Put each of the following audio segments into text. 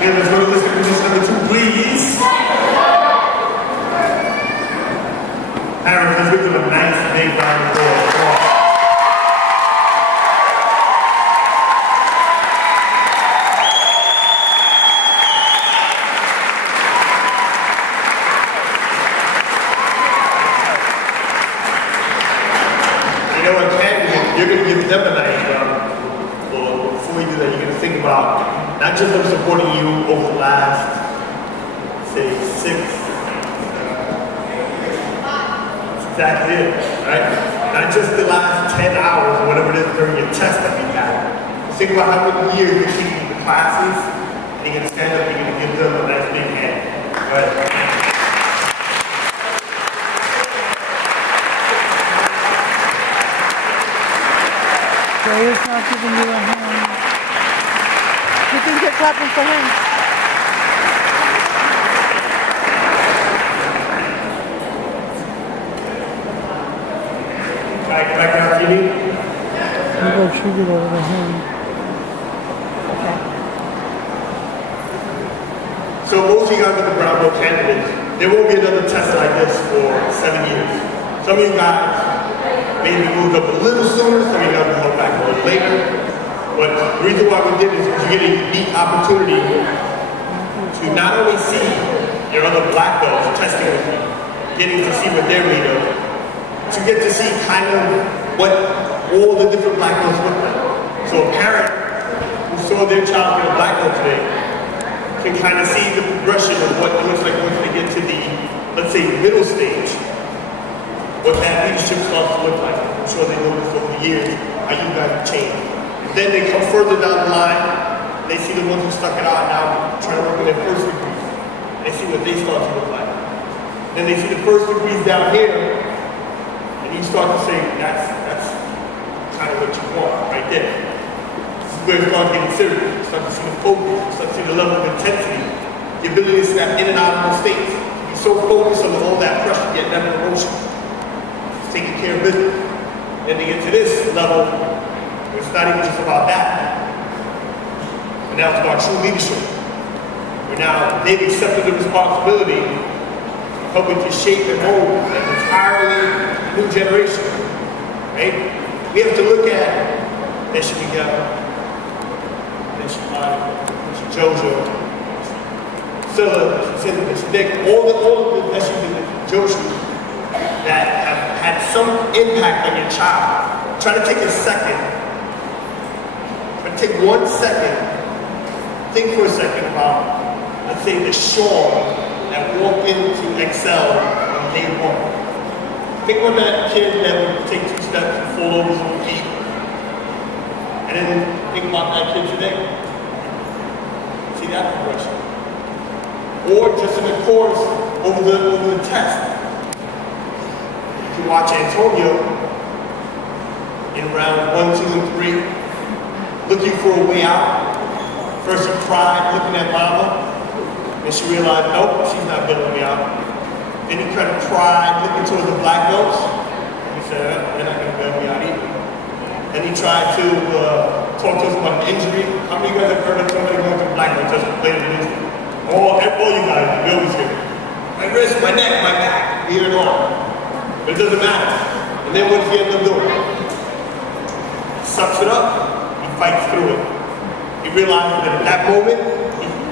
Okay, let's go to listening position number 2, please. Harris, let's give them a nice big round of applause. You know what, Ken, you're going to give them a nice round. Well, before you do that, you're going to think about not just them supporting you over the last, say, 6. Exactly it, right? Not just the last 10 hours or whatever it is during your test that we had. Think about how many years you're teaching the classes, and you're going to stand up and you're going to give them a nice big hand. All right. Joey's not giving you a hand. You think you're clapping for him? Back down, Judy. You go tribute over the hand. Okay. So most of you guys are the Brown Book candidates. There won't be another test like this for 7 years. Some of you guys maybe moved up a little sooner, some of you guys will hold back a little later. But the reason why we did this is you get a unique opportunity to not only see your other black belts testing with you, getting to see what they're made of, to get to see kind of what all the different black belts look like. So a parent who saw their child get a black belt today can kind of see the progression of what it looks like once they get to the, let's say, middle stage, what that leadership starts to look like. I'm sure they noticed over the years how you guys have changed. Then they come further down the line, they see the ones who stuck it out now trying to work on their first degrees. They see what they start to look like. Then they see the first degrees down here, and you start to say, that's kind of what you want right there. This is where it starts getting serious. You start to see the focus, you start to see the level of intensity, the ability to snap in and out of those states. Be so focused on all that pressure, yet never emotion. Just taking care of business. Then to get to this level, it's not even just about that. But now it's about true leadership. Where now they've accepted the responsibility of helping to shape and mold an entirely new generation. Right? We have to look at Bishop Miguel, Bishop Jojo, Silla, Bishop Nick, all of the Bishop Joshua that have had some impact on your child. Try to take a second. Take 1 second, think for a second about, let's say, the Sean that walked into Excel on day 1. Think about that kid that would take 2 steps and fall over his own feet. And then think about that kid today. See that progression. Or just in the course over the test. You can watch Antonio in round 1, 2, and 3. Looking for a way out. First he cried, looking at mama, and she realized, nope, she's not bailing me out. Then he kind of cried, looking towards the black belts, and he said, they're not going to bail me out either. Then he tried to talk to us about an injury. How many of you guys have heard of somebody going to black belt just complaining of an injury? All you guys, you always hear it. My wrist, my neck, my back, here and on. But it doesn't matter. And then what does he end up doing? Sucks it up. Fights through it. He realizes that at that moment,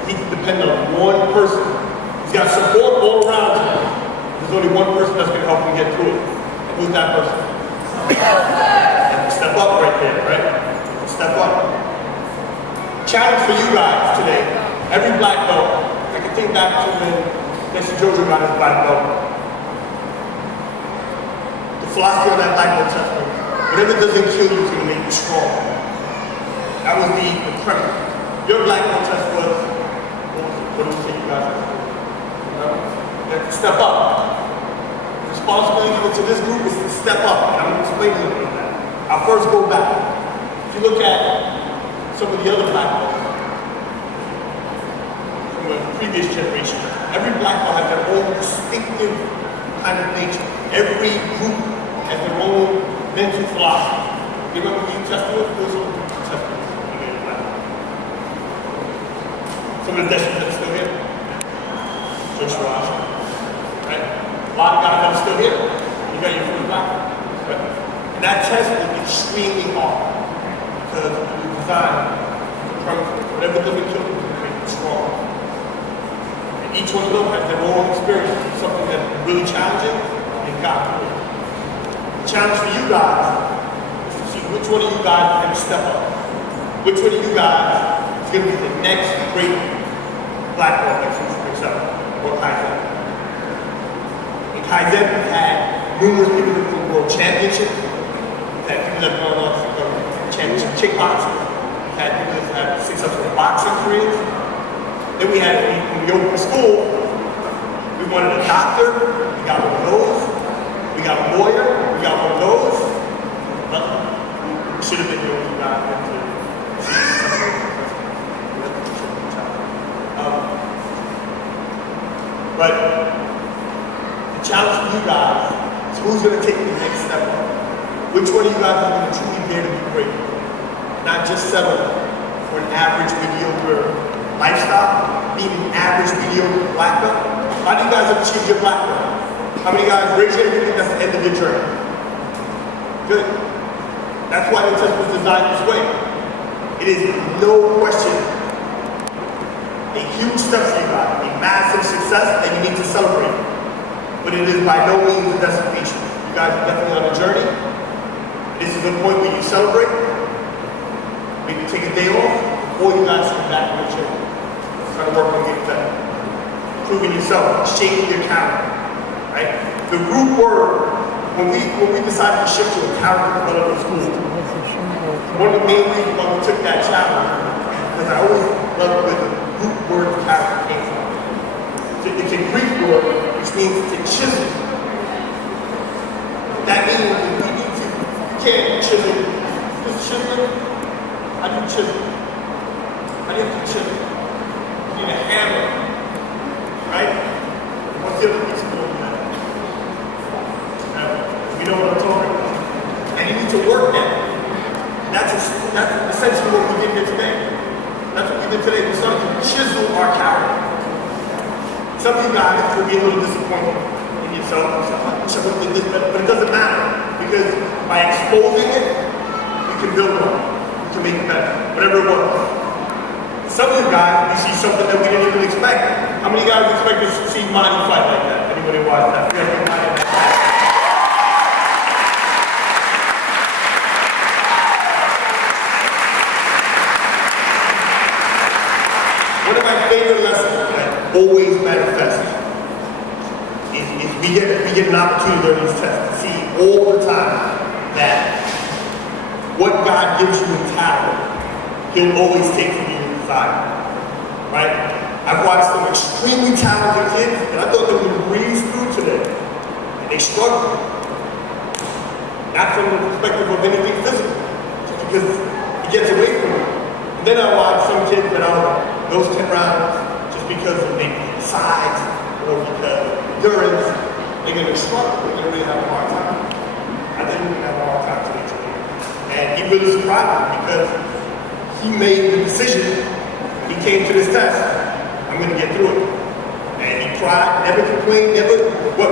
he can depend on one person. He's got support all around him. There's only one person that's going to help him get through it. And who's that person? Step up right there, right? Step up. Challenge for you guys today. Every black belt, I can think back to when Mr. Jojo got his black belt. The philosophy of that black belt test was, whatever doesn't kill you is going to make you strong. That was the premise. Your black belt test was, what do you think you guys have to do? Step up. The responsibility to this group is to step up. And I'm going to explain a little bit of that. I'll first go back. If you look at some of the other black belts from the previous generation, every black belt has their own distinctive kind of nature. Every group has their own mental philosophy. You remember when you tested it? Some of the Destiny that's still here. George Washington. Right? A lot of guys that are still here. You got your free black. Right? And that test is extremely hard because it was designed from whatever living children to make them strong. And each one of them has their own experience, something that's really challenging and got through it. The challenge for you guys is to see which one of you guys is going to step up. Which one of you guys is going to be the next great black belt next to yourself or Kaizen. In Kaizen, we've had numerous people from the World Championship. We've had people that have gone on from championship kickboxing. We've had people that have had successful boxing careers. Then we had, when we opened the school, we wanted a doctor, we got one of those. We got a lawyer, we got one of those. Nothing. We should have been doing what we got into. But the challenge for you guys is who's going to take the next step up? Which one of you guys are going to truly dare to be great? Not just settle for an average, mediocre lifestyle, even average, mediocre black belt. How do you guys have achieved your black belt? How many guys raise your hand? That's the end of your journey. Good. That's why the test was designed this way. It is no question a huge step for you guys, a massive success that you need to celebrate. But it is by no means a destination. You guys are definitely on a journey. This is the point where you celebrate, maybe take a day off, or you guys come back on the chair. Try to work on getting better. Improving yourself, shaping your character. Right? The root word, when we decided to shift to a character development school, one of the main reasons why we took that challenge, because I always loved where the root word of character came from. It's a Greek word which means to chisel. That means you can't chisel. Just chisel. How do you chisel? How do you have to chisel? You need a hammer. Right? What's the other piece of wood? You know what I'm talking about. And you need to work that. That's essentially what we did here today. That's what we did today. We started to chisel our character. Some of you guys will be a little disappointed in yourself. I wish I would have did this better, but it doesn't matter. Because by exposing it, we can build on it. We can make it better. Whatever it was. Some of you guys, you see something that we didn't even expect. How many guys expect to see Monty fight like that? Anybody watch that? One of my favorite lessons that always manifests is we get an opportunity during these tests to see all the time that what God gives you in talent, He'll always take from you in desire. Right? I've watched some extremely talented kids and I thought they would breeze through today. And they struggled. Not from the perspective of anything physical, just because it gets away from you. And then I watched some kids that are those 10 rounds, just because of maybe size or because of endurance, they're going to struggle. They're going to really have a hard time. I didn't even have a hard time today. And he really surprised me because he made the decision when he came to this test, I'm going to get through it. And he tried, never complained, never. What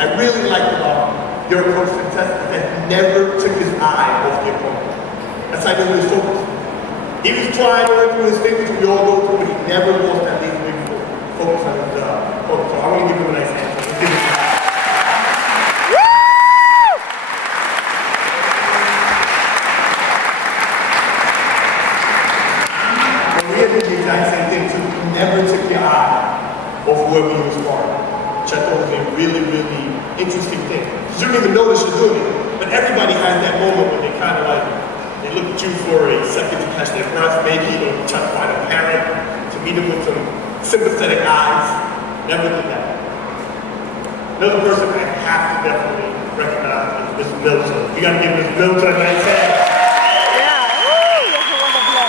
I really liked about your approach to the test is that he never took his eye off the opponent. That's how he was focused. He was trying to run through his fingers, we all go through, but he never lost that laser big focus on his focus. So I want to give him a nice hand. When we had the exact same thing, too, he never took your eye off whoever he was sparring. Which I thought was a really, really interesting thing. You don't even notice you're doing it, but everybody has that moment when they kind of like, they look at you for a second to catch their breath, maybe, or try to find a parent, to meet them with some sympathetic eyes. Never did that. Another person I have to definitely recognize is Mr. Milton. You gotta give Mr. Milton a nice hand. Yeah, woo! That's a wonderful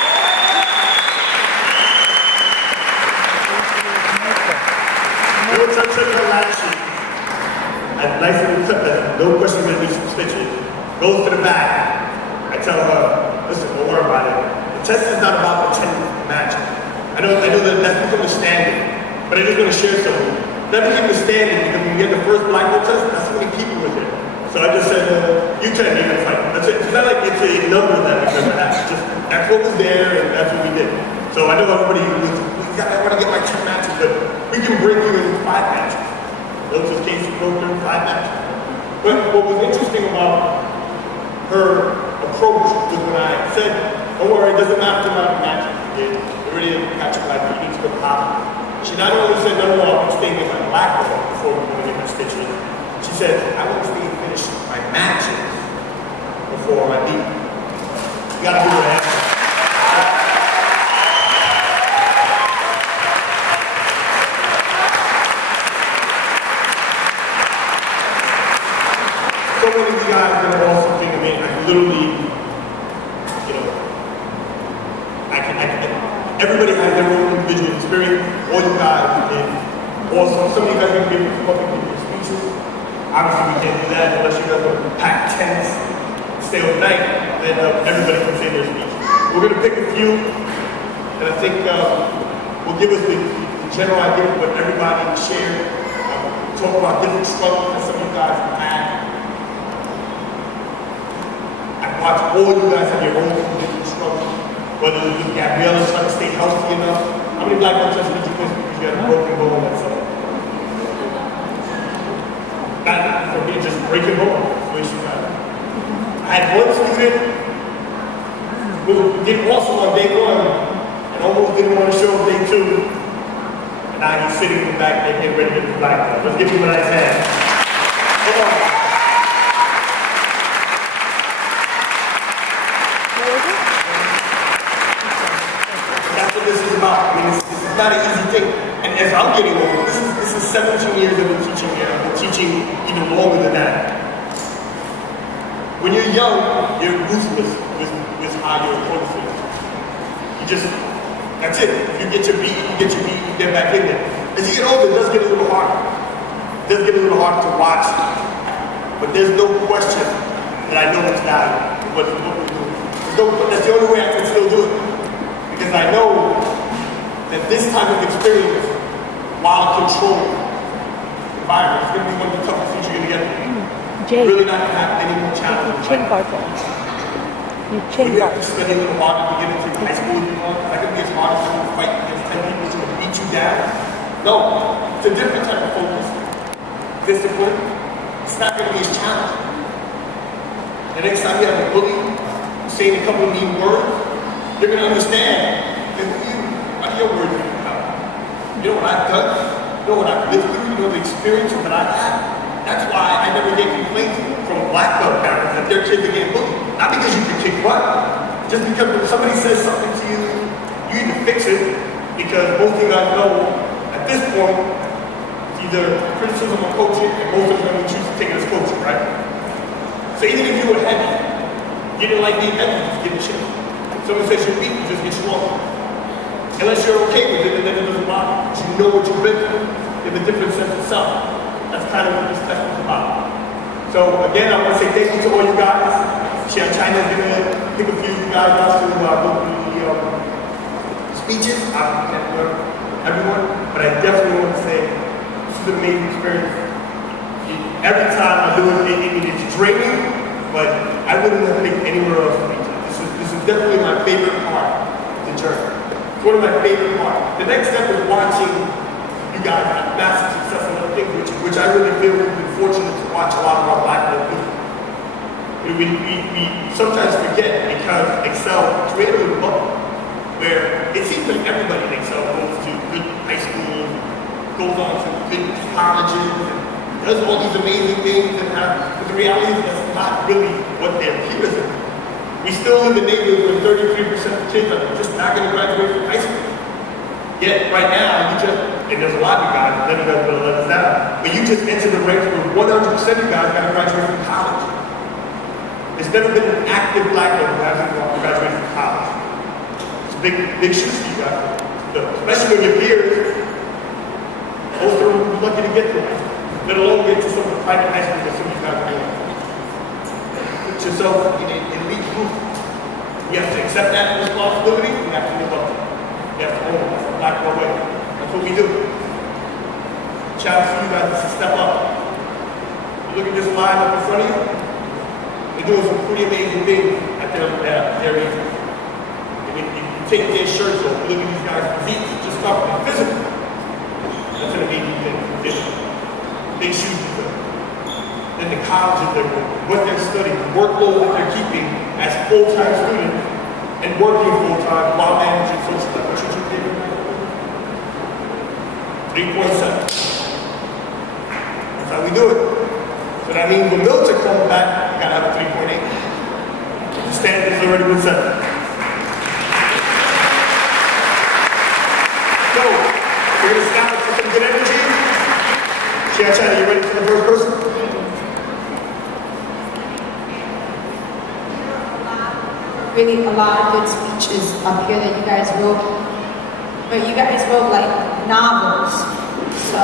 Milton took her last sheet. A nice little clip that no question gonna do some stitches. Goes to the back. I tell her, listen, don't worry about it. The test is not about pretending to match. I know that's become the standard, but I just want to share something. That became the standard because when we had the first Black Belt test, that's how many people were there. So I just said, you 10, you guys fight. That's it. It's not like it's a number that we've ever had. Just that's what was there and that's what we did. So I know everybody was, I want to get my 10 matches, but we can bring you in 5 matches. Those just case broke in 5 matches. But what was interesting about her approach was when I said, don't worry, it doesn't matter how many matches you did. You already got your life, you need to go pop. She not only said, no, I'm staying in my black belt before we're going to get my stitches. She said, I want to stay and finish my matches before I leave. You gotta do that. So many of you guys that are also thinking, man, I can literally, you know, everybody has their own individual experience. All you guys did awesome. Some of you guys are going to be able to come up and give your speeches. Obviously, we can't do that unless you guys are pack tents, stay overnight, then everybody can say their speech. We're going to pick a few that I think will give us the general idea of what everybody shared. Talk about different struggles that some of you guys have had. I've watched all you guys have your own individual struggles. Whether it was Gabriella trying to stay healthy enough. How many Black Belt tests did you miss because you had a broken bone and stuff? Not for me, just breaking bone. That's the way she got it. I had one student who did awesome on day 1 and almost didn't want to show up day 2. And now he's sitting in the back there getting ready to get the Black Belt. Let's give him a nice hand. Come on. That's what this is about. I mean, this is not an easy thing. And as I'm getting older, this is 17 years I've been teaching here. I've been teaching even longer than that. When you're young, you're ruthless with how you're approaching it. You just, that's it. If you get your beat, you get back in there. As you get older, it does get a little harder. It does get a little harder to watch. But there's no question that I know it's valuable. What we're doing. That's the only way I can still do it. Because I know that this type of experience, while controlling the virus, is going to be one of the toughest things you're going to get through. Jay, Really not going to have any more challenges. chin guard for us. You chin We have guard. to study a little harder to get into high school if you want. It's not going to be as hard as trying to fight against 10 people who's going to beat you down. No, it's a different type of focus. Discipline. It's not going to be as challenging. The next time you have a bully saying a couple of mean words, you're going to understand that what your words are about. You know what I've done? You know what I've lived through? You know the experiences that I've had? That's why I never get complaints from Black Belt parents that their kids are getting bullied. Not because you can kick butt, just because when somebody says something to you, you need to fix it, because most of you guys know at this point, it's either criticism or coaching, and most of them will choose to take it as coaching, right? So even if you were heavy, you didn't like being heavy, you just get chill. Someone says you're weak, you just get stronger. Unless you're okay with it, and then it doesn't bother you. You know what you've been through. You have a different sense of self. That's kind of what this test is about. So again, I want to say thank you to all you guys. China's going to pick a few of you guys out to go through the speeches. I can't remember everyone, but I definitely want to say this is an amazing experience. Every time I do it, it's draining, but I wouldn't have picked anywhere else to teach. This is definitely my favorite part of the journey. It's one of my favorite parts. The next step is watching you guys have massive success in other things, which I really feel we've been fortunate to watch a lot of our Black Belt people. We sometimes forget because Excel created a bubble where it seems like everybody in Excel goes to good high schools, goes on to good colleges, and does all these amazing things, but the reality is that's not really what their peers are. We still live in neighborhoods where 33% of kids are just not going to graduate from high school. Yet right now, and there's a lot of you guys, none of you guys will let us down, but you just entered the ranks where 100% of you guys got to graduate from college. There's never been an active Black belt who hasn't graduated from college. It's a big shoes for you guys. Especially when your peers, most of them are lucky to get there, let alone get to some of the private high schools that some of you guys are doing. Put yourself in an elite group. You have to accept that responsibility, and you have to live up to it. You have to own it. our way. That's what we do. Challenge for you guys is to step up. You look at this line up in front of you, they're doing some pretty amazing things at their age. You take their shirts off, you look at these guys' physiques, just talking physical. That's an amazing thing. Big shoes to fill. Then the colleges they're going, what they're studying, the workload that they're keeping as full-time students and working full-time while managing social life. What should you do? 3.7. That's how we do it. So that means when Milton comes back, you gotta have a 3.8. The standard has already been set. So, we're gonna start with some good energy. China, you ready for the first person? Really a lot of good speeches up here that you guys wrote, but you guys wrote like novels, so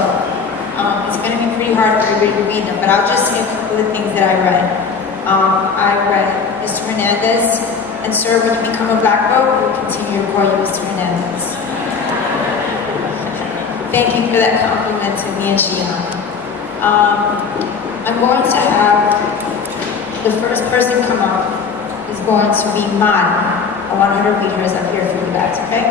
it's going to be pretty hard for everybody to read them, but I'll just say a couple of things that I read. I read Mr. Hernandez, and sir, when you become a black belt, we'll continue to call you Mr. Hernandez. Thank you for that compliment to me and Shion. I'm going to have the first person come up is going to be Madi. I want her to read hers up here for you guys, okay?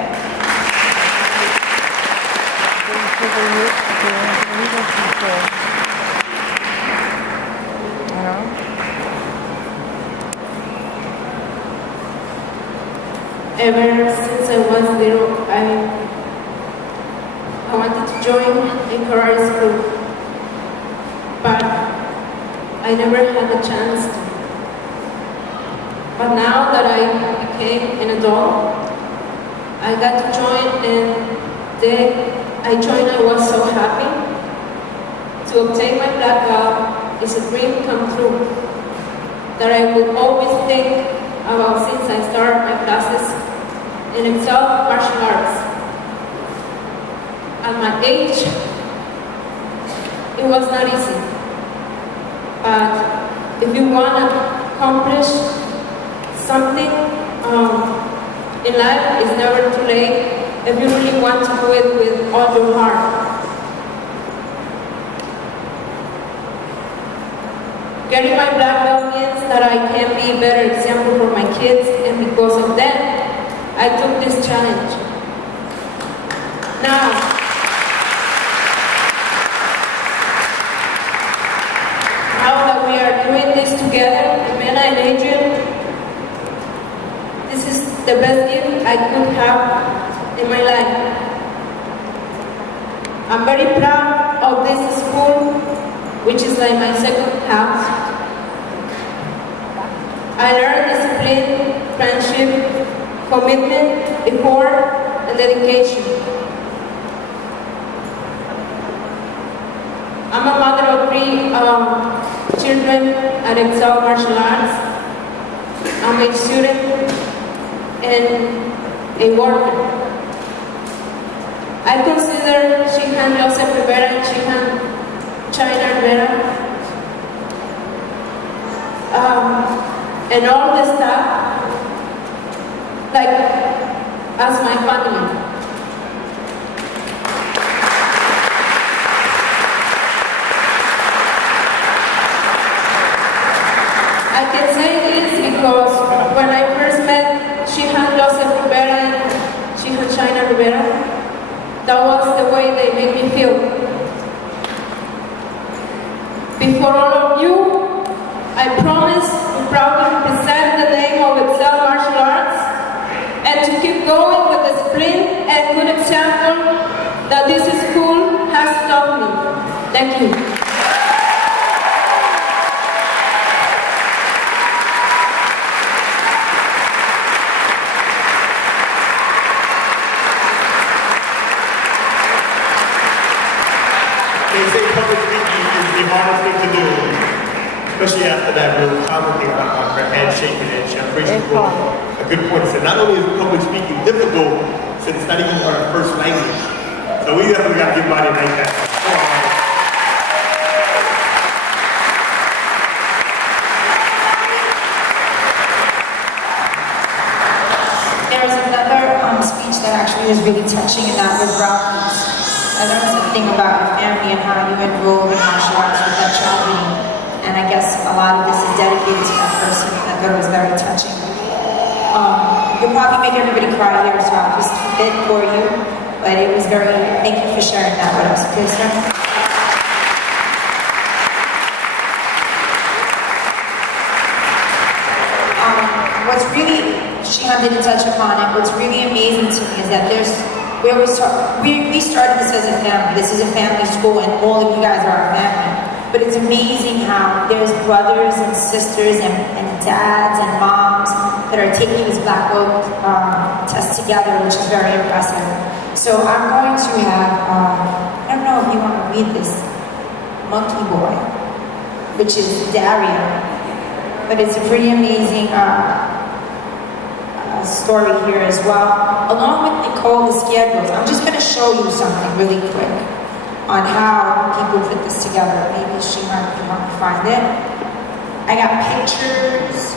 Ever since I was little, I wanted to join a karate school, but I never had a chance to. But now that I became an adult, I got to join, and I joined. I was so happy. To obtain my black belt is a dream come true that I will always think about since I started my classes in Excel Martial Arts. At my age, it was not easy. But if you want to accomplish something in life, it's never too late if you really want to do it with all your heart. Getting my black belt means that I can be a better example for my kids, and because of that, I took this challenge. Now that we are doing this together, Jimena and Adrian, this is the best gift I could have in my life. I'm very proud of this school, which is like my second house. I learned discipline, friendship, commitment, effort, and dedication. I'm a mother of 3 children at Excel Martial Arts. I'm a student and a worker. I consider Shihan Joseph Rivera and Shihan China Rivera and all the staff like as my family. I can say this because when I first met Shihan Joseph Rivera and Shihan China Rivera, that was the way they made me feel. Before all of you, I promise to proudly represent the name of Excel Martial Arts and to keep going with discipline and good example that this school has taught me. Thank you. They say public speaking is the hardest thing to do, especially after that real common thing about her head shaking and she appreciates a good point. He said not only is public speaking difficult, since it's not even our first language. So we definitely got to give everybody a nice hand. There's another speech that actually was really touching, and that was Ralphie's. I learned something about your family and how you enrolled in martial arts with that tragedy. And I guess a lot of this is dedicated to that person. I thought it was very touching. You'll probably make everybody cry here, so I'll just keep it for you. But it was very, thank you for sharing that with us, Krista. What's really, Shihan didn't touch upon it, what's really amazing to me is that we started this as a family. This is a family school and all of you guys are our family. But it's amazing how there's brothers and sisters and dads and moms that are taking this black belt test together, which is very impressive. So I'm going to have, I don't know if you want to read this, Monkey Boy, which is Dario. But it's a pretty amazing story here as well. Along with Nicole Izquierdo, I'm just going to show you something really quick on how people put this together. Maybe she might want to find it. I got pictures.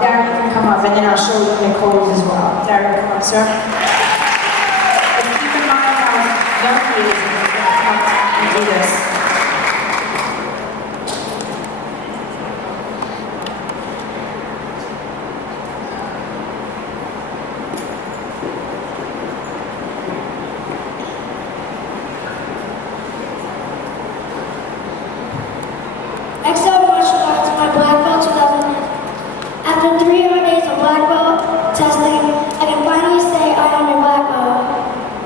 Dario, you can come up, and then I'll show you Nicole's as well. Dario, come up, sir. But keep in mind how young he is when he's going to come and do this. Excelled martial arts, my black belt 2009. After 3 hard days of black belt testing, I can finally say I am a black belt.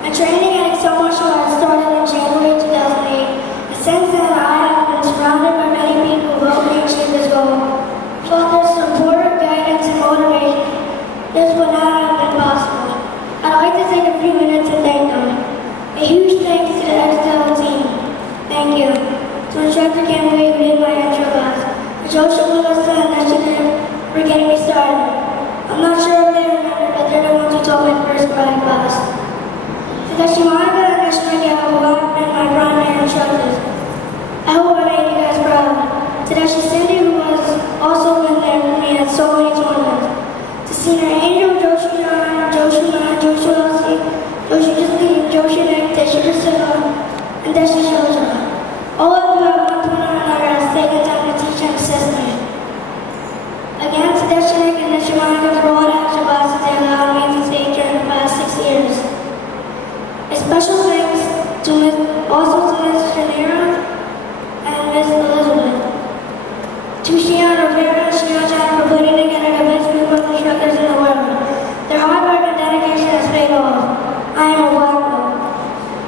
My training at Excel Martial Arts started in January 2008, and since then I have been surrounded by many people who helped me achieve this goal. Without their support, guidance, and motivation, this would not have been possible. I'd like to take a few minutes and thank them. A huge thanks to the Excel team. Thank you. To Instructor Campbell, who did my intro class. To Joshua Lewis and Initiative for getting me started. I'm not sure if they remember, but they're the ones who taught my first karate class. To Tashi Monica and Tashi Miguel, who have been my primary instructors. I hope I made you guys proud. To Tashi Cindy, who has also been there with me at so many tournaments. To Senior Angel, Joshua Yana, Joshua Man, Joshua Elsie, Joshua Disney, Joshua Nick, Tashi Priscilla, and Tashi Shoja. All of you have one to another has taken time to teach and assist me. Again, to Deshanik and Nishimanika for all the extra classes they allowed me to take during the past 6 years. A special thanks to also to Ms. Janira and Ms. Elizabeth. To Shihan Rivera and Shihan Chan for putting together the best group of instructors in the world. Their hard work and dedication has paid off. I am a black belt.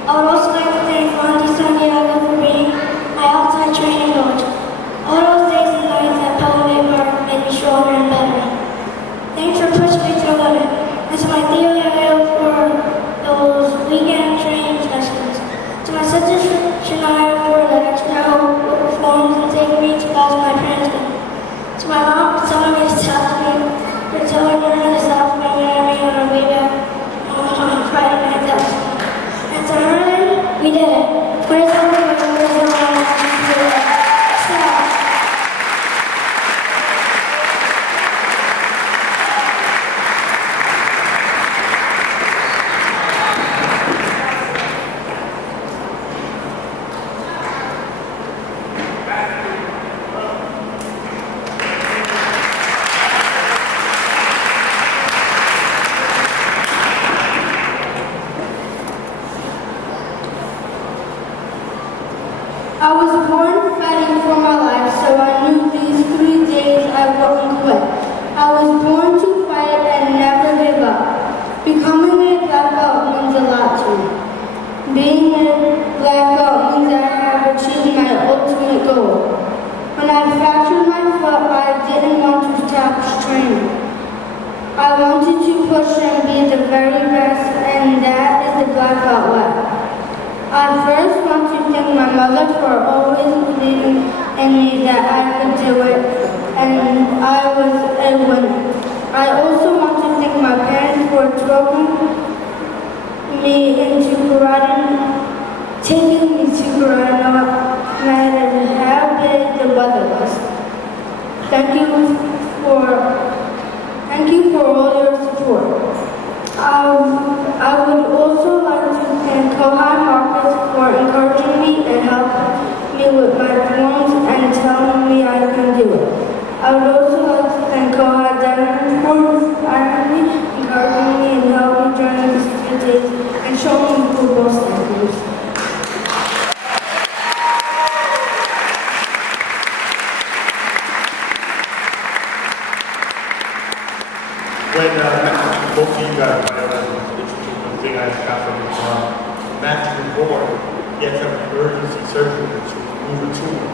I would also like to thank Monty Santiago for being my outside training coach. All those days and nights at Pelham Park made me stronger and better. Thanks for pushing me to the limit. And to my Theo Yagel for those weekend training sessions. To my sister Shania for the extra help with performance and taking me to class with my transcript. To my mom for telling me to talk to me, for telling her to stop coming at me on our way back on Friday night. And to Herman, we did it. Praise the Lord. I would also like to thank Kohai Marcus for encouraging me and helping me with my forms and telling me I can do it. I would also like to thank Kohai Devin for inspiring me, encouraging me, and helping me during these few days and showing me football standards. When most of you guys know that interesting one thing I got from Matthew was born, he had to have emergency surgery to remove a tumor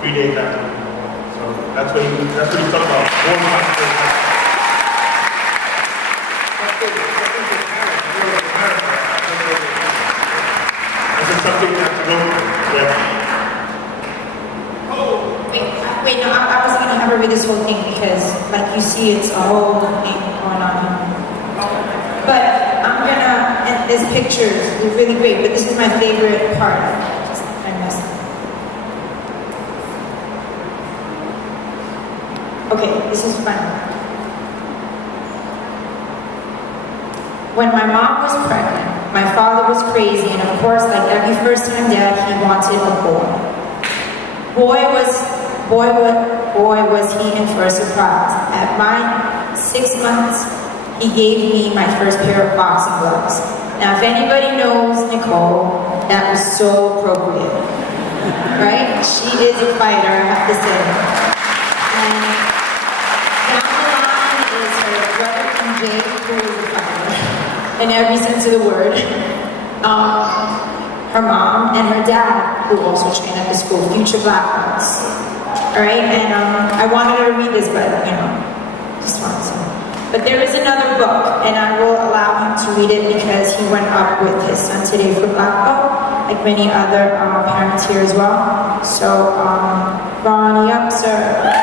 3 days after he was born. So that's what he's talking about. Born hospital. This is something you have to go through. Yeah. Wait, no, I was gonna have her read this whole thing because, like you see, it's a whole thing going on here. But I'm gonna, and there's pictures, they're really great, but this is my favorite part. I messed up. Okay, this is fun. When my mom was pregnant, my father was crazy, and of course, like every first-time dad, he wanted a boy. Boy was he in for a surprise. At my 6 months, he gave me my first pair of boxing gloves. Now, if anybody knows Nicole, that was so appropriate, right? She is a fighter, I have to say. And down the line is her brother MJ, who is a fighter, in every sense of the word. Her mom and her dad, who also train at the school, future black belts. All right, and I wanted her to read this, but just wanted to. But there is another book, and I will allow him to read it because he went up with his son today for black belt, like many other parents here as well. So, Ronnie, up, sir.